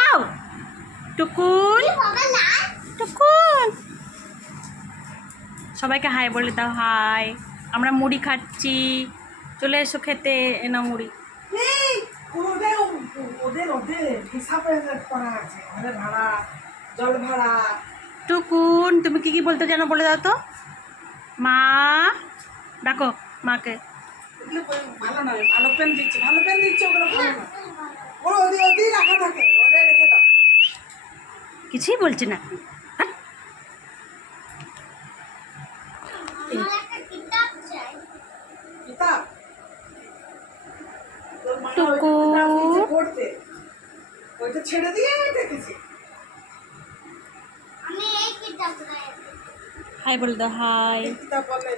আও। টুকুন। টুকুন। সবাইকে হাই বলে দাও হাই। আমরা মুড়ি খাচ্ছি। চলে এসো খেতে এনা মুড়ি। টুকুন তুমি কি কি বলতে জানো বলে দাও তো। মা ডাকো মাকে। ভালো নয় ভালো পেন দিচ্ছে ভালো পেন দিচ্ছে ওগুলো ভালো না কিছুই বলছে না। হ্যাঁ? টুকু। ওইটা ছেড়ে দিয়ে দেখেছি। হাই বলে দাও হাই কিতাব বলে।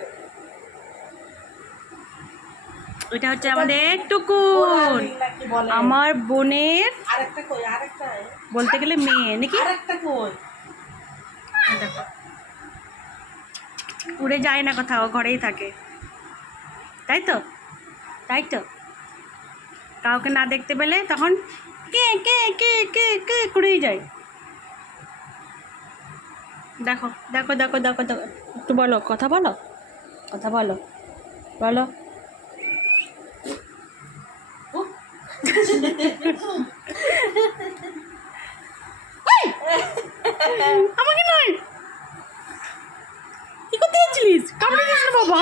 ওইটা হচ্ছে আমাদের টুকুন। আমার বোনের বলতে গেলে মেয়ে নাকি? উড়ে যায় না কোথাও ঘরেই থাকে। তাই তো? তাই তো? কাউকে না দেখতে পেলে তখন কে কে কে কে কে করেই যায়। দেখো দেখো দেখো দেখো দেখো। একটু বলো কথা বলো? কথা বলো। বলো। আমাকে নয়! কি করতে যাচ্ছিলিস? কামড়ে দিস বাবা।